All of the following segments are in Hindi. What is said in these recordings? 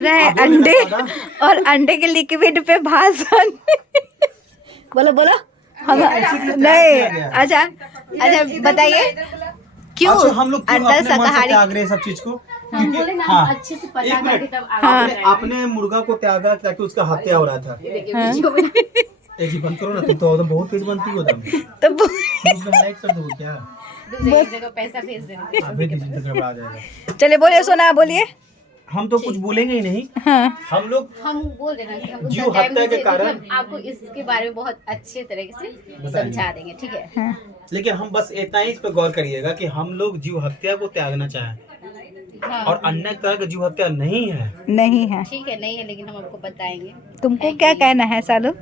रहे अंडे और अंडे के लिक्विड पे भाषण बोलो बोलो हम नहीं। अच्छा अच्छा बताइए क्यों हम लोग अंडा शाकाहारी आग्रह सब चीज को अच्छे से पता करके तब आपने मुर्गा को त्यागा ताकि उसका हत्या हो रहा था। एक ही बंद करो ना, तुम तो बहुत तेज बनती हो तो लाइक कर दो क्या? जगह पैसा भेज देना। भेज दीजिए तो गड़बड़ा जाएगा। चलिए बोलिए सोना बोलिए। हम तो कुछ बोलेंगे ही नहीं। हाँ। हम लोग हम बोल देना कि हम जीव हत्या के कारण आपको इसके बारे में बहुत अच्छे तरीके से समझा देंगे, ठीक है? हाँ। लेकिन हम बस इतना ही इस पे गौर करिएगा कि हम लोग जीव हत्या को त्यागना चाहें और अन्य तरह का जीव हत्या नहीं है। नहीं है ठीक है, नहीं है, लेकिन हम आपको बताएंगे। तुमको क्या कहना है सालू?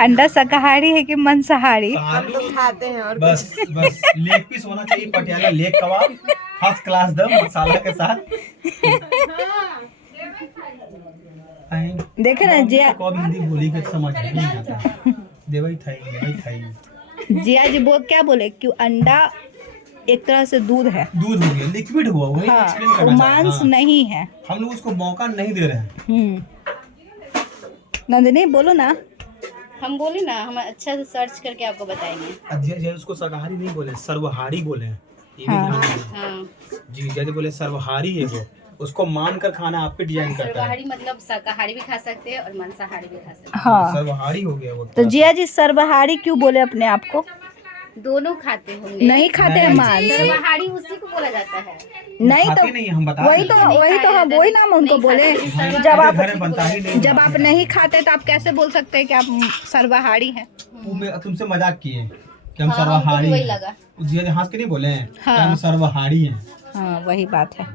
अंडा शाकाहारी है कि मांसाहारी? हम लोग खाते हैं और बस बस लेग पीस होना चाहिए, पटियाला लेग कबाब फर्स्ट क्लास दम मसाला के साथ। देखे ना जिया कब हिंदी बोली के समझ नहीं आता। देवई थाई जिया जी वो क्या बोले कि अंडा एक तरह से दूध है, दूध हो गया, लिक्विड हुआ, वही हाँ, एक्सप्लेन वो करना मांस चाह रहे हैं। नहीं है। हम लोग उसको मौका नहीं दे रहे हैं। नंदिनी बोलो ना। हम बोले ना, हम अच्छा से सर्च करके आपको बताएंगे। जैसे उसको शाकाहारी नहीं बोले, सर्वहारी बोले हैं। ये भी हाँ। ध्यान रखना। हाँ, जी जैसे बोले सर्वहारी है वो, उसको मान कर खाना आप पे डिजाइन करता है। सर्वाहारी मतलब शाकाहारी भी खा सकते हैं और मांसाहारी भी खा सकते हाँ सर्वहारी हो गया वो। तो जिया जी सर्वहारी क्यों बोले अपने आप को? हैं। दोनों खाते होंगे। नहीं खाते हैं मांस? सर्वाहारी उसी को बोला जाता है। नहीं खाते तो नहीं, हम बता वही रहे तो हैं। वही तो हम वही नाम उनको बोले। जब हमारे आप घर में बनता ही नहीं। जब आप नहीं खाते तो आप कैसे बोल सकते हैं कि आप सर्वाहारी हैं? तुमसे मजाक किए कि हम हाँ, हमको सर्वहारी भी वही हैं। लगा। जी हंस के नहीं बोले हैं कि हाँ। हम सर्वहारी हैं। हाँ वही बात है।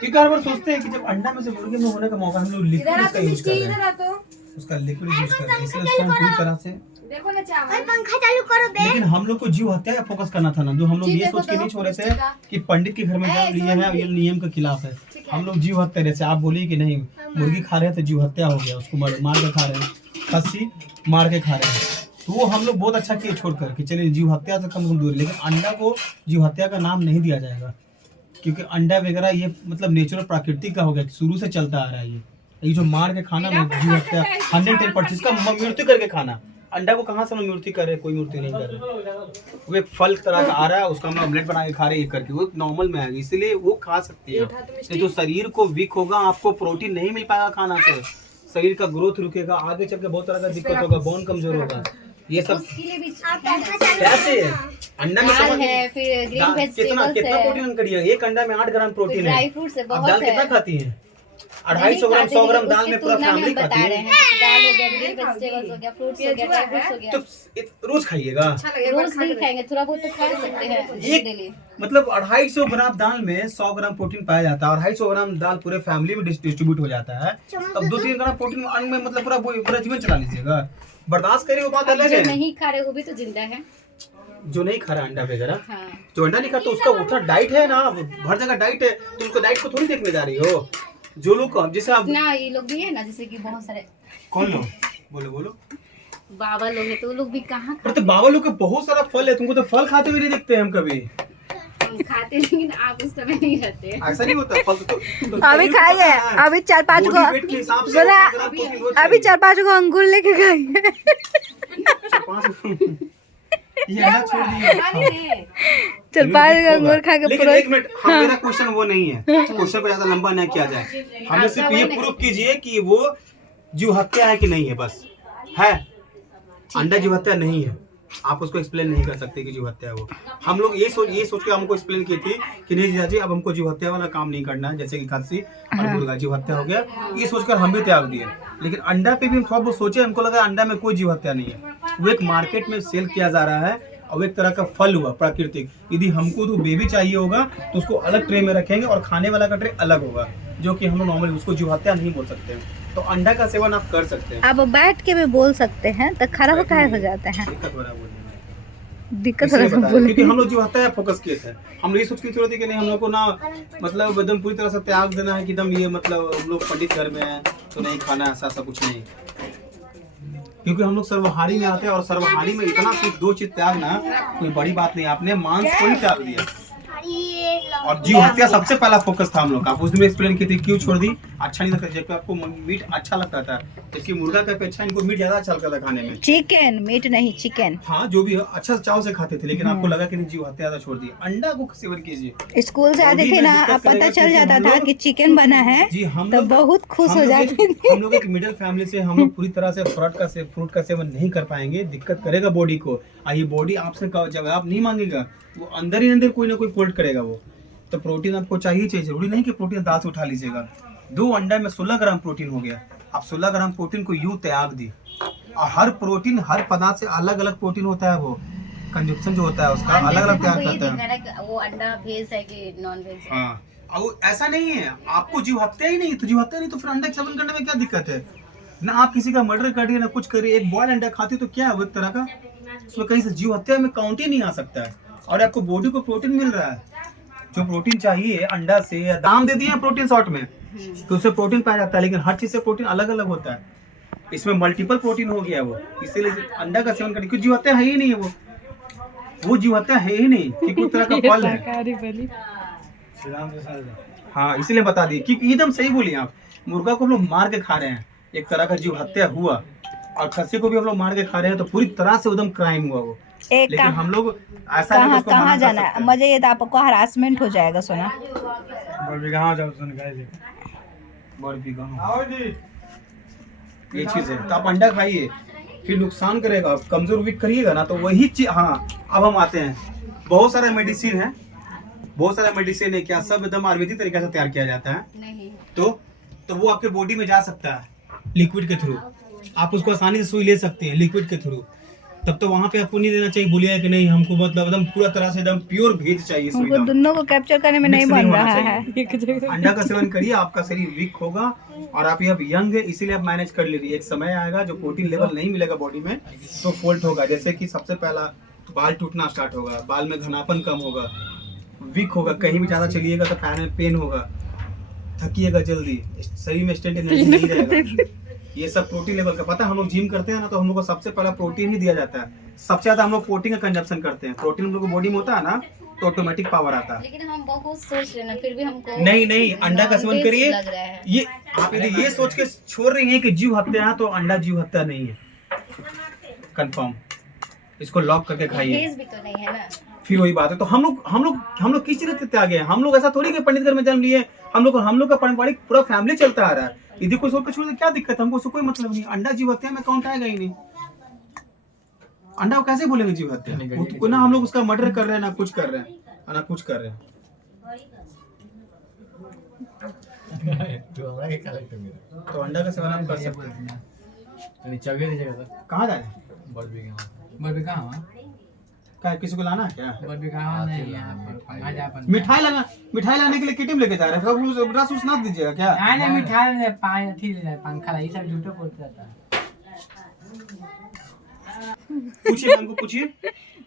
क्योंकि हर बार सोचते हैं कि जब अंडा में से मुर्गे में होने का मौका, हम लोग लिक्विड का यूज कर रहे हैं, उसका लिक्विड यूज कर रहे हैं, इसलिए उसको हम पूरी तरह से पंखा चालू करो बे। लेकिन हम लोग को जीव हत्या पे फोकस करना था ना। जो हम लोग ये सोच के नहीं छोड़े थे कि पंडित के घर में जन्म लिए हैं, ये नियम के खिलाफ है। हम लोग जीव हत्या जैसे आप बोलिए कि नहीं मुर्गी खा रहे हैं तो जीव हत्या हो गया, उसको मार के खा रहे हैं, खस्सी मार के खा रहे हैं, तो वो हम लोग बहुत अच्छा किए छोड़ कर कि चलिए जीव हत्या से कम दूर। लेकिन अंडा को जीव हत्या का नाम नहीं दिया जाएगा, क्योंकि अंडा वगैरह ये मतलब नेचुरल प्राकृतिक का हो गया, शुरू से चलता आ रहा है। ये जो मार के खाना में जीव हत्या 110% का मृत्यु करके खाना। अंडा को कहाँ से हम मृत्यु कर रहे हैं? कोई मृत्यु नहीं कर रहे। वो एक फल तरह का आ रहा है, उसका हम ऑमलेट बना के खा रहे हैं एक करके, वो नॉर्मल में आएगा, इसलिए वो खा सकती है। नहीं तो शरीर को वीक होगा, आपको प्रोटीन नहीं मिल पाएगा खाना से, शरीर का ग्रोथ रुकेगा, आगे चल के बहुत तरह का दिक्कत होगा, बोन कमजोर होगा। ये सब उसके लिए भी कैसे अंडा में दाल समझ है, फिर ग्रीन कितना वेजिटेबल्स कितना है, प्रोटीन करिए। एक अंडा में 8 ग्राम प्रोटीन है। ड्राई फ्रूट्स है, आप बहुत दाल है। कितना खाती हैं? 250 ग्राम 100 ग्राम दाल में पूरा फैमिली खाती है। दाल हो गया, ग्रीन वेजिटेबल्स हो गया, फ्रूट्स हो गया, ड्राई फ्रूट्स हो गया। तो रोज खाइएगा। रोज नहीं खाएंगे, थोड़ा बहुत तो खा सकते हैं डेली। मतलब 250 ग्राम दाल में 100 ग्राम प्रोटीन पाया जाता है और 250 ग्राम दाल पूरे फैमिली में डिस्ट्रीब्यूट हो जाता है। अब 2-3 ग्राम प्रोटीन अन्न में मतलब पूरा जीवन चला लीजिएगा। बर्दाश्त करिए, वो बात अलग जो है। नहीं खा रहे वो भी तो जिंदा है। जो नहीं खा रहा अंडा वगैरह, हाँ, जो अंडा नहीं खाता उसका उतना डाइट है ना, हर जगह डाइट है, तो उसको डाइट को थोड़ी देखने जा रही हो। जो लोग जैसे आप ना ये लोग भी है ना, जैसे कि बहुत सारे कौन लोग बोलो बोलो बाबा लोग है, तो वो लोग भी कहाँ पर तो बाबा लोग के बहुत सारा फल है, तुमको तो फल खाते हुए नहीं देखते हैं हम कभी। हम खाते, लेकिन आप उस समय नहीं रहते। ऐसा नहीं होता, फल तो अभी खाइए, अभी 4-5 बॉडी को वेट के हिसाब से बोला, उतना प्रोटीन रोज अभी चाहिए। 4-5 को अंगूर लेके खाइए। 4-5 ये अंडा छोड़ दिए। चल 5 अंगूर खा के लेकिन पूरा। एक मिनट, हम मेरा क्वेश्चन वो नहीं है, क्वेश्चन पे ज्यादा लंबा ना किया जाए। हमें सिर्फ ये प्रूव कीजिए कि वो जीव हत्या है कि नहीं है, बस है। अंडा जीव हत्या नहीं है, आप उसको एक्सप्लेन नहीं कर सकते कि जीव हत्या है वो। हम लोग ये सोच के हमको एक्सप्लेन की थी कि नहीं जीजा जी अब हमको जीव हत्या वाला काम नहीं करना है, जैसे कि खस्सी और मुर्गा जीव हत्या हो गया, ये सोचकर हम भी त्याग दिए। लेकिन अंडा पे भी हम थोड़ा बहुत सोचे, हमको लगा अंडा में कोई जीव हत्या नहीं है, वो एक मार्केट में सेल किया जा रहा है और एक तरह का फल हुआ प्राकृतिक। यदि हमको तो बेबी चाहिए होगा तो उसको अलग ट्रे में रखेंगे और खाने वाला का ट्रे अलग होगा, जो कि हम लोग नॉर्मली उसको जीव हत्या नहीं बोल सकते हैं। तो अंडा का सेवन आप कर सकते हैं। आप बैठ के भी बोल सकते हैं, तो खराब काहे हो जाते हैं? दिक्कत हो रहा है बोलने में। दिक्कत हो इसलिए रहा है बताया, बोलने क्योंकि में। हम लोग जीव हत्या फोकस किए थे। हम लोग ये सोच के थोड़ी थी कि नहीं हम लोग को ना मतलब एकदम पूरी तरह से त्याग देना है कि एकदम ये मतलब हम लोग पंडित घर में हैं तो नहीं खाना, ऐसा कुछ नहीं। क्योंकि हम लोग सर्वहारी में आते हैं और सर्वहारी में इतना सिर्फ 2 चीज त्यागना कोई बड़ी बात नहीं। आपने मांस को ही त्याग दिया और जीव हत्या सबसे पहला फोकस था हम लोग का। आप उस दिन एक्सप्लेन की थी क्यों छोड़ दी, अच्छा नहीं लगता, जबकि आपको मीट अच्छा लगता था, जबकि मुर्गा का अपेक्षा इनको मीट ज्यादा अच्छा लगता था खाने में। चिकन, मीट नहीं चिकन। हाँ जो भी हो, अच्छा चाव से खाते थे, लेकिन आपको लगा कि नहीं जीव हत्या ज्यादा छोड़ दी। अंडा को सेवन कीजिए। स्कूल से आते थे ना, अब पता चल जाता था कि चिकन बना है जी, हम तो लोग बहुत खुश हो जाते थे। हम लोग एक मिडिल फैमिली से हम लोग पूरी तरह से फ्रूट का सेवन नहीं कर पाएंगे, दिक्कत करेगा बॉडी को। ये बॉडी आपसे जवाब नहीं मांगेगा, वो अंदर ही अंदर कोई ना कोई फॉल्ट करेगा वो। तो प्रोटीन आपको चाहिए, जरूरी नहीं कि प्रोटीन दाल से उठा लीजिएगा। 2 अंडा में 16 ग्राम प्रोटीन हो गया। आप 16 ग्राम प्रोटीन को यूं त्याग दी। और हर प्रोटीन, हर पदार्थ से अलग अलग प्रोटीन होता है, वो कंजप्शन जो होता है उसका अलग अलग तैयार करता है। वो अंडा वेज है कि नॉन वेज है? हाँ, और ऐसा नहीं है आपको जीव हत्या ही नहीं, तो जीव हत्या नहीं तो फिर अंडा सेवन करने में क्या दिक्कत है? ना आप किसी का मर्डर करिए ना कुछ करिए, एक बॉयल अंडा खाते तो क्या है वो एक तरह का, उसमें कहीं से जीव हत्या में काउंट ही नहीं आ सकता है। और आपको बॉडी को प्रोटीन मिल रहा है, जो प्रोटीन चाहिए अंडा से। दाम दे दिए प्रोटीन शॉर्ट में तो उससे प्रोटीन पाया जाता है, लेकिन हर चीज से प्रोटीन अलग अलग होता है। इसमें मल्टीपल प्रोटीन हो गया वो, इसीलिए अंडा का सेवन करने, क्योंकि जीव हत्या है ही नहीं है, वो जीव हत्या है ही नहीं, क्योंकि उस तरह का फल है। हाँ इसीलिए बता दिए, क्योंकि एकदम सही बोलिए आप। मुर्गा को हम लोग मार के खा रहे हैं, एक तरह का जीव हत्या हुआ, और खस्सी को भी हम लोग मार के खा रहे हैं, तो पूरी तरह से एकदम क्राइम हुआ वो। लेकिन हम लोग ऐसा कहाँ कहाँ जाना है? मजे ये तो आपको हरासमेंट हो जाएगा सोना। ये चीज है, तो आप अंडा खाइए, फिर नुकसान करेगा, कमजोर वीक करिएगा ना, तो वही चीज। हाँ अब हम आते हैं, बहुत सारा मेडिसिन है, बहुत सारा मेडिसिन है, क्या सब एकदम आयुर्वेदिक तरीके से तैयार किया जाता है? नहीं। तो वो आपके बॉडी में जा सकता है लिक्विड के थ्रू, आप उसको आसानी से सुई ले सकते हैं लिक्विड के थ्रू। तब तो वहाँ पे आपको नहीं देना चाहिए, बोलिए कि नहीं हमको मतलब एकदम पूरा तरह से एकदम प्योर भेज चाहिए। हमको दोनों को कैप्चर करने में नहीं बन रहा है। अंडा का सेवन करिए, आपका शरीर वीक होगा, और आप ये अब यंग है इसीलिए आप मैनेज कर लीजिए। एक समय आएगा जो प्रोटीन लेवल नहीं मिलेगा बॉडी में तो फॉल्ट होगा, जैसे कि सबसे पहला बाल टूटना स्टार्ट होगा, बाल में घनापन कम होगा, वीक होगा, कहीं भी ज्यादा चलिएगा तो पैर में पेन होगा, थकिएगा जल्दी, शरीर में स्टेट एनर्जी नहीं रहेगा। ये सब प्रोटीन लेवल का पता है। हम लोग जिम करते हैं ना, तो हम लोग को सबसे पहला प्रोटीन ही दिया जाता है। सबसे ज्यादा हम लोग प्रोटीन का कंजप्शन करते हैं। प्रोटीन हम लोग को बॉडी में होता है ना, तो ऑटोमेटिक पावर आता है। लेकिन हम बहुत सोच रहे ना, फिर भी हमको नहीं अंडा का सेवन करिए। लग रहा है। ये आप यदि ये सोच के छोड़ रही हैं कि जीव हत्या है, तो अंडा जीव हत्या नहीं है, कंफर्म। इसको लॉक करके खाइए। भी तो नहीं है ना, फिर वही बात है। तो हम लोग किस चीज से त्यागे हैं? हम लोग ऐसा थोड़ी कि पंडित घर में जन्म लिए, हम लोग का पारिवारिक पूरा फैमिली चलता आ रहा है। यदि कोई सोच के छोड़ दे क्या दिक्कत है? हमको उससे कोई मतलब नहीं। अंडा जीव हत्या में काउंट आएगा ही नहीं। अंडा को कैसे बोलेंगे जीव हत्या? वो ना हम लोग उसका मर्डर कर रहे हैं, ना कुछ कर रहे हैं, ना कुछ कर रहे हैं। तो अंडा का सेवन हम कर सकते हैं। कहाँ जाए? क्या किसी को लाना है क्या? मिठाई लाने के लिए किटिम लेके जा रहे हैं, रस उस ना दीजिएगा क्या? पूछिए मैम को, पूछिए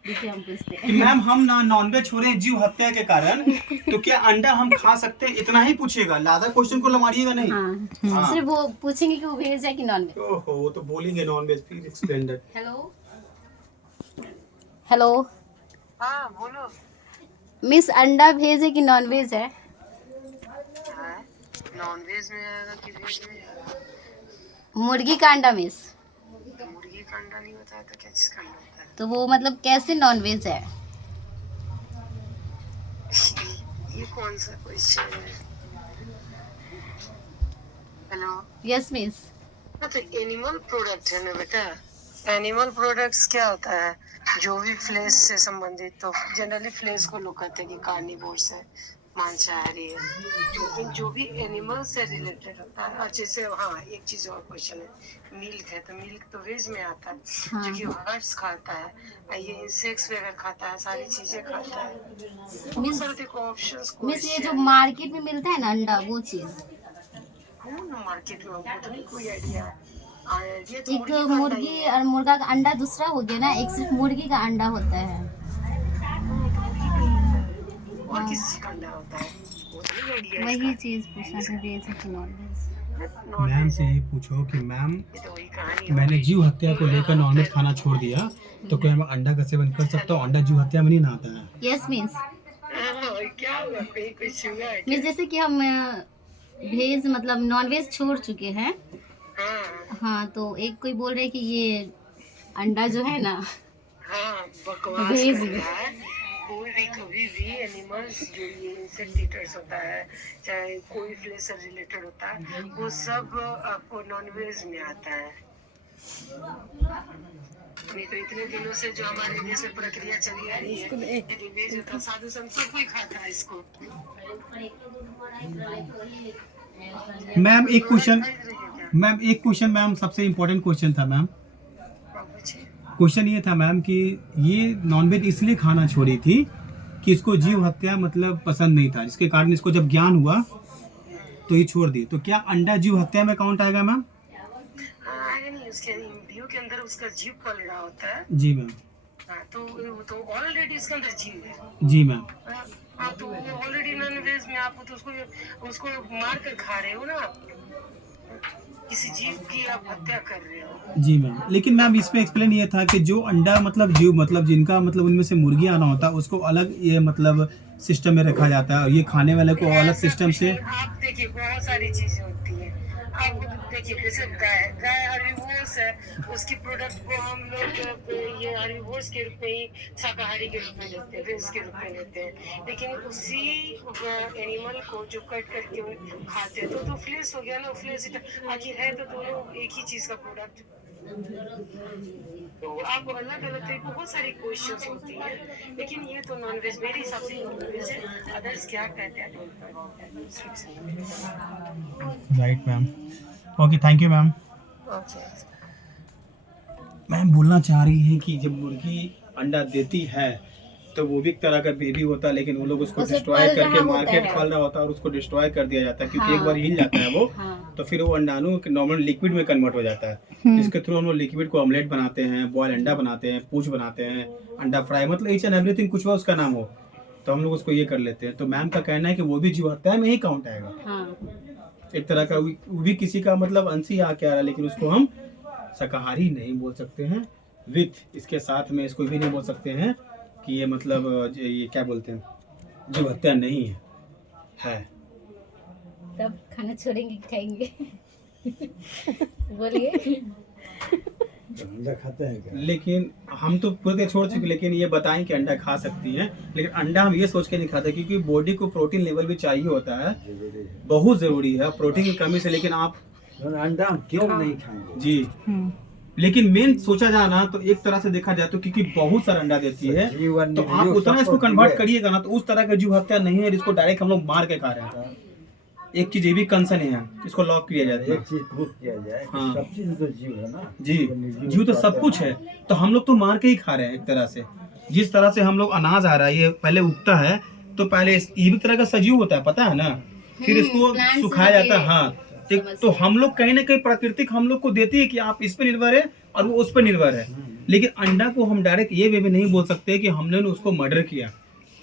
देखिए हम पूछते हैं कि मैम हम ना नॉनवेज हो रहे हैं जीव हत्या के कारण, तो क्या अंडा हम खा सकते हैं? इतना ही पूछिएगा, ज्यादा क्वेश्चन को लमाड़िएगा नहीं। हाँ। सिर्फ वो पूछेंगे कि वो वेज है कि नॉन वेज। ओहो, तो बोलेंगे नॉनवेज, फिर एक्सप्लेन दैट। हेलो हाँ बोलो। मिस, अंडा वेज है कि नॉन वेज है? नॉन वेज में आएगा कि वेज में आएगा? मुर्गी का अंडा मिस। मुर्गी का अंडा नहीं होता है तो क्या चीज का अंडा होता है? तो वो मतलब कैसे नॉन वेज है? ये कौन सा क्वेश्चन है? हेलो। Yes miss. तो एनिमल प्रोडक्ट है ना बेटा। एनिमल प्रोडक्ट्स क्या होता है? जो भी फ्लेश से संबंधित, तो जनरली फ्लेश को लोग कहते हैं कि कार्निवोर्स है, मांसाहारी है, लेकिन जो भी एनिमल से रिलेटेड होता है। और जैसे हाँ एक चीज और क्वेश्चन है, मिल्क है तो मिल्क तो वेज में आता है, जो कि हर्ट्स खाता है, ये इंसेक्ट्स वगैरह खाता है, सारी चीजें खाता है। बहुत सारे देखो ऑप्शंस। मिस ये जो मार्केट में मिलता है ना अंडा, वो चीज मार्केट में हमको तो नहीं कोई आइडिया। एक मुर्गी और मुर्गा का अंडा दूसरा हो गया ना, एक सिर्फ मुर्गी का अंडा होता है। और किस चीज का अंडा होता है? वो तो नहीं आइडिया। वही चीज पूछना था, वेज है कि नॉन वेज। मैम से ये पूछो कि मैम ये तो वही कहानी मैंने जीव हत्या को लेकर नॉनवेज खाना छोड़ दिया, तो क्या मैं अंडा का सेवन कर सकता हूँ? अंडा जीव हत्या में नहीं आता है। Yes miss. क्या हुआ, कहीं कुछ हुआ है क्या? मीन्स जैसे कि हम वेज मतलब नॉन वेज छोड़ चुके हैं। हाँ हाँ, तो एक कोई बोल रहे कि ये अंडा जो है ना हाँ, बकवास भेज कर दे। रहा है। कोई भी कभी भी एनिमल्स जो ये इंसेक्ट ईटर्स होता है, चाहे कोई फ्लेश से रिलेटेड होता है, वो सब आपको नॉनवेज में आता है। नहीं तो इतने दिनों से जो हमारे देश में प्रक्रिया चली आ रही है, यदि वेज होता, साधु संत सब कोई खाता है इसको। मैम एक क्वेश्चन, खरीद रही है क्या? मैम एक क्वेश्चन मैम, सबसे इम्पोर्टेंट क्वेश्चन था मैम। आप पूछिए। क्वेश्चन ये था मैम कि ये नॉनवेज इसलिए खाना छोड़ी थी कि इसको जीव हत्या मतलब पसंद नहीं था, जिसके कारण इसको जब ज्ञान हुआ तो ये छोड़ दी। तो क्या अंडा जीव हत्या में काउंट आएगा मैम? हाँ, आगे नहीं, उसके एम्ब्रियो के अंदर उसका जीव पल रहा होता है। जी मैम। हाँ, तो ऑलरेडी उसके अंदर जीव है। जी मैम। हाँ, तो वो ऑलरेडी नॉन वेज में आप तो उसको मार कर खा रहे हो ना आप, किसी जीव की आप हत्या कर रहे हो। जी मैम, लेकिन मैम इसमें एक्सप्लेन ये था कि जो अंडा मतलब जीव मतलब जिनका मतलब उनमें से मुर्गी आना होता है उसको अलग ये मतलब सिस्टम में रखा जाता है, और ये खाने वाले को अलग ऐसा सिस्टम कुछ से। नहीं, आप देखिए बहुत सारी चीजें होती हैं। आप देखिए जैसे गाय हर्बीवोर्स है, उसकी प्रोडक्ट को हम लोग ये हर्बीवोर्स के रूप में ही शाकाहारी के रूप में लेते हैं, वेज के रूप में लेते हैं। लेकिन उसी एनिमल को जो कट करके खाते हैं तो फ्लेश हो गया ना, फ्लेश आखिर है तो दोनों एक ही चीज का प्रोडक्ट। तो आप अलग अलग तरीके बहुत सारी क्वेश्चंस होती है, लेकिन ये तो नॉनवेज मेरे हिसाब से नॉनवेज है। अदर्स क्या कहते हैं right ma'am, okay thank you ma'am. Okay. Ma'am बोलना चाह रही हैं कि जब मुर्गी अंडा देती है तो वो भी एक तरह का बेबी होता है, लेकिन वो लोग उसको उसे डिस्ट्रॉय पल करके रहा मार्केट होता है। पल रहा होता है और उसको डिस्ट्रॉय कर दिया जाता है, क्योंकि हाँ। एक बार हिल जाता है वो हाँ। तो फिर वो अंडाणु नॉर्मल लिक्विड में कन्वर्ट हो जाता है, जिसके थ्रू हम लोग लिक्विड को ऑमलेट बनाते हैं, बॉयल अंडा बनाते हैं, पूछ बनाते हैं, अंडा फ्राई, मतलब ईच एंड एवरीथिंग कुछ भी उसका नाम हो तो हम लोग उसको ये कर लेते हैं। तो मैम का कहना है कि वो भी जीव हत्या में ही काउंट आएगा, हाँ। एक तरह का वो भी किसी का मतलब अंश ही आके आ रहा है, लेकिन उसको हम शाकाहारी नहीं बोल सकते हैं। विथ इसके साथ में इसको भी नहीं बोल सकते हैं कि ये मतलब ये क्या बोलते हैं, जीव हत्या नहीं है। तब खाना छोड़ेंगे कि खाएंगे? बोलिए। अंडा खाते हैं क्या? लेकिन हम तो पूरे छोड़ चुके, लेकिन ये बताएं कि अंडा खा सकती हैं, लेकिन अंडा हम ये सोच के नहीं खाते क्योंकि बॉडी को प्रोटीन लेवल भी चाहिए होता है, जरूरी है। बहुत जरूरी है प्रोटीन की कमी से। लेकिन आप अंडा हम क्यों नहीं खाएंगे? जी, लेकिन मेन सोचा जाए ना तो एक तरह से देखा जाए तो क्योंकि बहुत सारा अंडा देती है जीवन तो आप उतना इसको कन्वर्ट करिएगा ना तो उस तरह का जीव हत्या नहीं है जिसको डायरेक्ट हम लोग मार के खा रहे हैं। एक चीज ये भी कंसर्न है, इसको लॉक किया जाता एक है। चीज प्रूफ किया जाए कि हाँ। सब चीज तो जीव है ना। जी, जीव तो सब कुछ है, तो हम लोग तो मार के ही खा रहे हैं एक तरह से। जिस तरह से हम लोग अनाज आ रहा है, ये पहले उगता है तो पहले ये भी तरह का सजीव होता है, पता है ना, फिर इसको plants सुखाया जाता है। के हाँ, तो हम लोग कहीं ना कहीं प्राकृतिक हम लोग को देती है कि आप इस पे निर्भर है और वो उस पर निर्भर है। लेकिन अंडा को हम डायरेक्ट ये वे में नहीं बोल सकते कि हमने उसको मर्डर किया।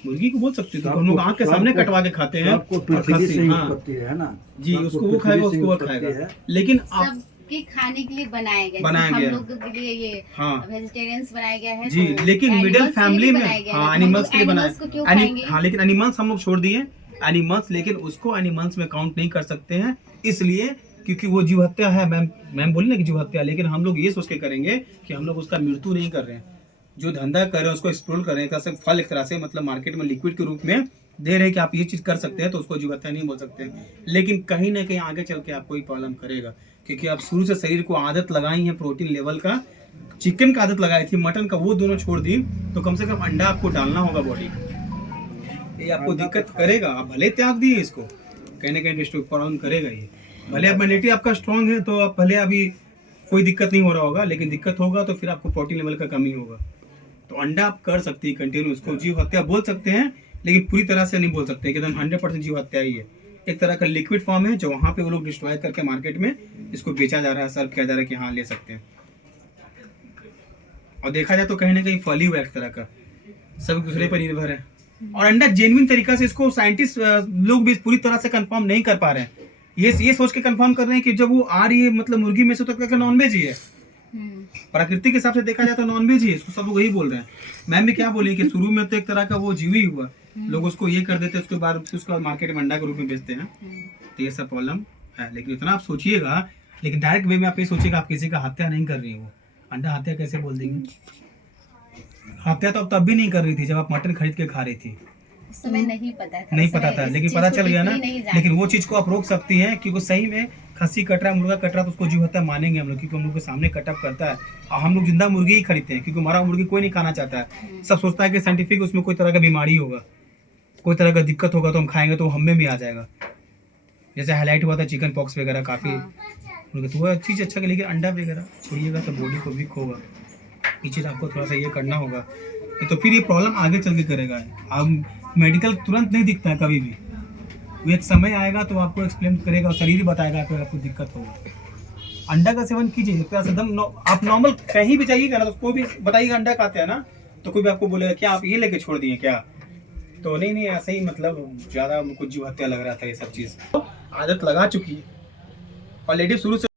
मुर्गी को बोल सकते हैं, हम लोग आँख के सामने कटवा के खाते हैं। सबको और पृथ्वी खस्सी, से ही हाँ उत्पत्ति है ना। जी, सबको उसको वो पृथ्वी खाएगा, से ही उसको वो उत्पत्ति खाएगा। है। लेकिन आप सबके खाने के लिए बनाया गया, बनाया हम गया। लोगों के लिए ये हाँ वेजिटेरियंस बनाया गया है। जी, तो लेकिन मिडिल animals के लिए फैमिली में बनाया गया है, हाँ तो हम एनिमल्स लोग के लिए बनाया। animals को क्यों खाएंगे? हाँ, लेकिन एनिमल्स हम लोग छोड़ दिए एनिमल्स, लेकिन उसको एनिमल्स में काउंट नहीं कर सकते हैं, इसलिए क्योंकि वो जीव हत्या है। मैम बोली ना कि जीव हत्या, लेकिन हम लोग ये सोच के करेंगे कि हम लोग उसका मृत्यु नहीं कर रहे हैं, जो धंधा कर रहे हैं उसको एक्सप्लोर कर रहे हैं, एक फल एक तरह से मतलब मार्केट में लिक्विड के रूप में दे रहे हैं कि आप ये चीज कर सकते हैं, तो उसको जीव हत्या नहीं बोल सकते हैं। लेकिन कहीं ना कहीं आगे चल के आपको ही प्रॉब्लम करेगा, क्योंकि आप शुरू से शरीर को आदत लगाई है प्रोटीन लेवल का, चिकन का आदत लगाई थी, मटन का, वो दोनों छोड़ दी, तो कम से कम अंडा आपको डालना होगा बॉडी में। ये आपको दिक्कत करेगा, आप भले त्याग दिए इसको, कहीं ना कहीं डिस्ट्रक्ट प्रॉब्लम करेगा ये। भले इम्यूनिटी आपका स्ट्रांग है तो आप भले अभी कोई दिक्कत नहीं हो रहा होगा, लेकिन दिक्कत होगा तो फिर आपको प्रोटीन लेवल का कमी होगा। तो अंडा आप कर सकती है कंटिन्यू, उसको जीव हत्या बोल सकते हैं, लेकिन पूरी तरह से नहीं बोल सकते कि एकदम 100% जीव हत्या ही है। एक तरह का लिक्विड फॉर्म है जो वहाँ पे वो लोग डिस्ट्रॉय करके मार्केट में इसको बेचा जा रहा है, सर्व किया जा रहा है कि हाँ ले सकते हैं। और देखा जाए तो कहीं ना कहीं फल ही हुआ एक तरह का, सब दूसरे पर निर्भर है। और अंडा जेन्युइन तरीका से इसको साइंटिस्ट लोग भी पूरी तरह से कंफर्म नहीं कर पा रहे हैं, ये सोच के कंफर्म कर रहे हैं कि जब वो आ रही है मतलब मुर्गी में से तो नॉनवेज ही है। प्राकृतिक हिसाब से देखा जाए तो नॉनवेज ही है, इसको सब लोग वही बोल रहे हैं। मैम भी क्या बोली कि शुरू में तो एक तरह का वो जीव ही हुआ, लोग उसको ये कर देते हैं, उसके बाद मार्केट में अंडा के रूप में बेचते हैं। तो ये सब प्रॉब्लम है। लेकिन इतना आप सोचिएगा, लेकिन डायरेक्ट वे में आप ये सोचिएगा आप किसी का हत्या नहीं कर रही हो। अंडा हत्या कैसे बोल देंगे? हत्या तो तब भी नहीं कर रही थी जब आप मटन खरीद के खा रही थी। उस समय नहीं पता था, नहीं पता था, लेकिन पता चल गया ना। लेकिन वो चीज को आप रोक सकती हैं, क्योंकि सही में खस्सी कट रहा, मुर्गा कट रहा, तो उसको जीव हत्या मानेंगे हम लोग, क्योंकि हम लोग के सामने कटअप करता है। और हम लोग जिंदा मुर्गी ही खरीदते हैं, क्योंकि मरा मुर्गी कोई नहीं खाना चाहता है। सब सोचता है कि साइंटिफिक उसमें कोई तरह का बीमारी होगा, कोई तरह का दिक्कत होगा तो हम खाएंगे तो हमें भी आ जाएगा। जैसे हाईलाइट हुआ था चिकन पॉक्स वगैरह काफी, तो वो चीज अच्छा, लेकिन अंडा वगैरह छोड़िएगा तो बॉडी को वीक होगा। ये चीज आपको थोड़ा सा ये करना होगा, तो फिर ये प्रॉब्लम आगे चल के करेगा। अब मेडिकल तुरंत नहीं दिखता है कभी भी, वो एक समय आएगा तो आपको एक्सप्लेन करेगा, शरीर ही बताएगा अगर आपको दिक्कत होगा। अंडा का सेवन कीजिए एकदम आप नॉर्मल कहीं भी जाइएगा ना, तो कोई भी बताइएगा अंडा खाते हैं ना, तो कोई भी आपको बोलेगा क्या आप ये लेके छोड़ दिए क्या, तो नहीं ऐसे ही, मतलब ज़्यादा कुछ जीव हत्या लग रहा था। ये सब चीज़ आदत लगा चुकी है, और लेडीज शुरू से